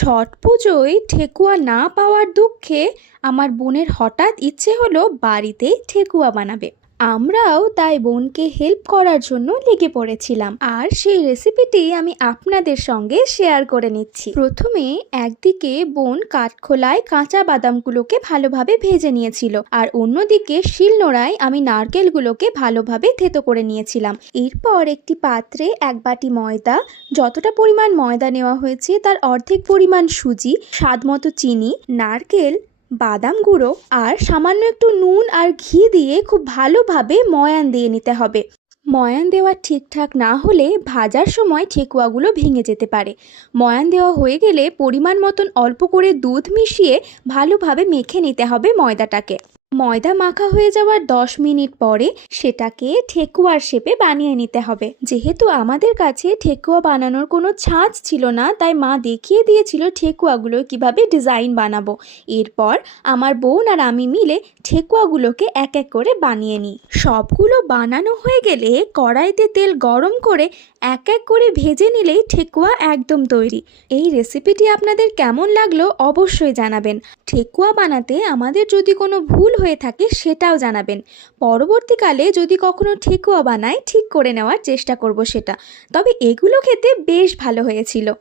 ছট পুজোয় ঠেকুয়া না পাওয়ার দুঃখে আমার বোনের হঠাৎ ইচ্ছে হলো বাড়িতেই ঠেকুয়া বানাবে। আমরাও তাই বোনকে হেল্প করার জন্য লেগে পড়েছিলাম। আর সেই রেসিপিটি আমি আপনাদের সঙ্গে শেয়ার করে নিচ্ছি। প্রথমে একদিকে বোন কাঠখোলায় কাঁচা বাদামগুলোকে ভালোভাবে ভেজে নিয়েছিল আর অন্যদিকে শিলনোড়ায় আমি নারকেলগুলোকে ভালোভাবে থেতো করে নিয়েছিলাম। এরপর একটি পাত্রে এক বাটি ময়দা, যতটা পরিমাণ ময়দা নেওয়া হয়েছে তার অর্ধেক পরিমাণ সুজি, স্বাদমতো চিনি, নারকেল বাদাম গুঁড়ো আর সামান্য একটু নুন আর ঘি দিয়ে খুব ভালোভাবে ময়ান দিয়ে নিতে হবে। ময়ান দেওয়া ঠিকঠাক না হলে ভাজার সময় ঠেকুয়াগুলো ভেঙে যেতে পারে। ময়ান দেওয়া হয়ে গেলে পরিমাণ মতন অল্প করে দুধ মিশিয়ে ভালোভাবে মেখে নিতে হবে ময়দাটাকে। ময়দা মাখা হয়ে যাওয়ার দশ মিনিট পরে সেটাকে ঠেকুয়ার শেপে বানিয়ে নিতে হবে। যেহেতু আমাদের কাছে ঠেকুয়া বানানোর কোনো ছাঁচ ছিল না, তাই মা দেখিয়ে দিয়েছিল ঠেকুয়াগুলো কীভাবে ডিজাইন বানাবো। এরপর আমার বোন আর আমি মিলে ঠেকুয়াগুলোকে এক এক করে বানিয়ে নিই। সবগুলো বানানো হয়ে গেলে কড়াইতে তেল গরম করে এক এক করে ভেজে নিলেই ঠেকুয়া একদম তৈরি। এই রেসিপিটি আপনাদের কেমন লাগল অবশ্যই জানাবেন। ঠেকুয়া বানাতে আমাদের যদি কোনো ভুল হয়ে থাকে সেটাও জানাবেন। পরবর্তীকালে যদি কখনো ঠেকুয়া বানায়, ঠিক করে নেওয়ার চেষ্টা করব সেটা। তবে এগুলো খেতে বেশ ভালো হয়েছিল।